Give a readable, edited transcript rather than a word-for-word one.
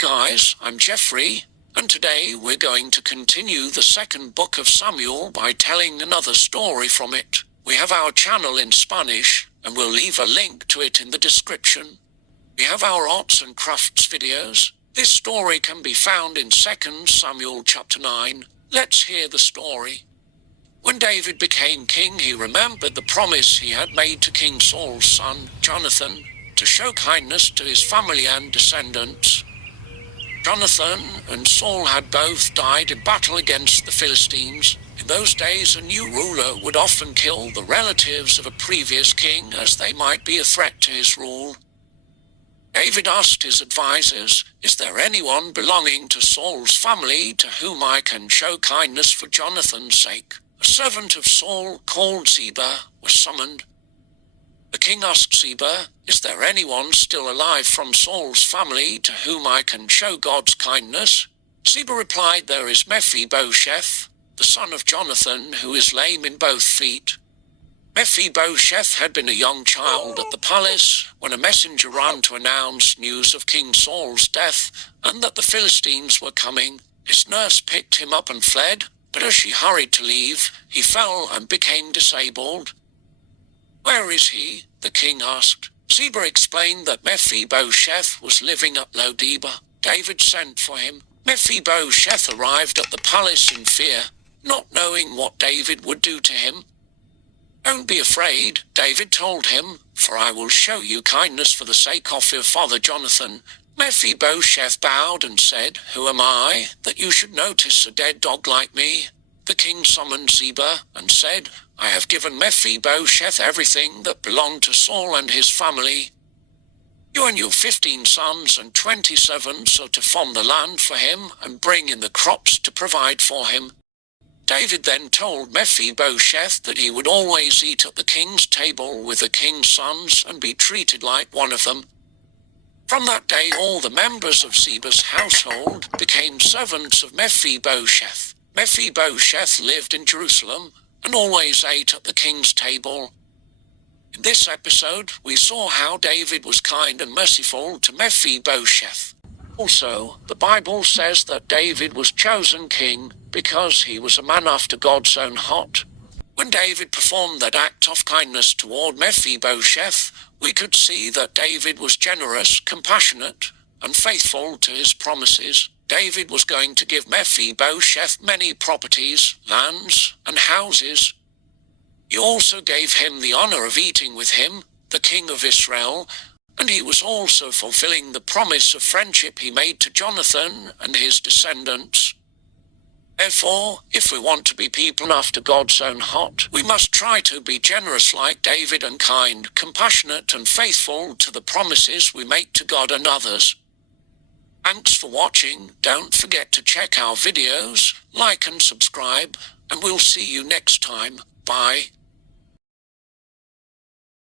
guys, I'm Geoffrey, and today we're going to continue the second book of Samuel by telling another story from it. We have our channel in Spanish, and we'll leave a link to it in the description. We have our arts and crafts videos. This story can be found in 2 Samuel chapter 9. Let's hear the story. When David became king, he remembered the promise he had made to King Saul's son, Jonathan, to show kindness to his family and descendants. Jonathan and Saul had both died in battle against the Philistines. In those days, a new ruler would often kill the relatives of a previous king, as they might be a threat to his rule. David asked his advisors, "Is there anyone belonging to Saul's family to whom I can show kindness for Jonathan's sake?" A servant of Saul called Ziba was summoned. The king asked Ziba, "Is there anyone still alive from Saul's family to whom I can show God's kindness?" Ziba replied, "There is Mephibosheth, the son of Jonathan, who is lame in both feet." Mephibosheth had been a young child at the palace when a messenger ran to announce news of King Saul's death and that the Philistines were coming. His nurse picked him up and fled, but as she hurried to leave, he fell and became disabled. "Where is he?" the king asked. Ziba explained that Mephibosheth was living at Lo-debar. David sent for him. Mephibosheth arrived at the palace in fear, not knowing what David would do to him. "Don't be afraid," David told him, "for I will show you kindness for the sake of your father Jonathan." Mephibosheth bowed and said, "Who am I, that you should notice a dead dog like me?" The king summoned Ziba and said, "I have given Mephibosheth everything that belonged to Saul and his family. You and your 15 sons and 20 servants are to farm the land for him and bring in the crops to provide for him." David then told Mephibosheth that he would always eat at the king's table with the king's sons and be treated like one of them. From that day, all the members of Ziba's household became servants of Mephibosheth. Mephibosheth lived in Jerusalem and always ate at the king's table. In this episode, we saw how David was kind and merciful to Mephibosheth. Also, the Bible says that David was chosen king because he was a man after God's own heart. When David performed that act of kindness toward Mephibosheth, we could see that David was generous, compassionate, and faithful to his promises. David was going to give Mephibosheth many properties, lands, and houses. He also gave him the honor of eating with him, the king of Israel, and he was also fulfilling the promise of friendship he made to Jonathan and his descendants. Therefore, if we want to be people after God's own heart, we must try to be generous like David and kind, compassionate and faithful to the promises we make to God and others. Thanks for watching. Don't forget to check our videos, like and subscribe, and we'll see you next time. Bye.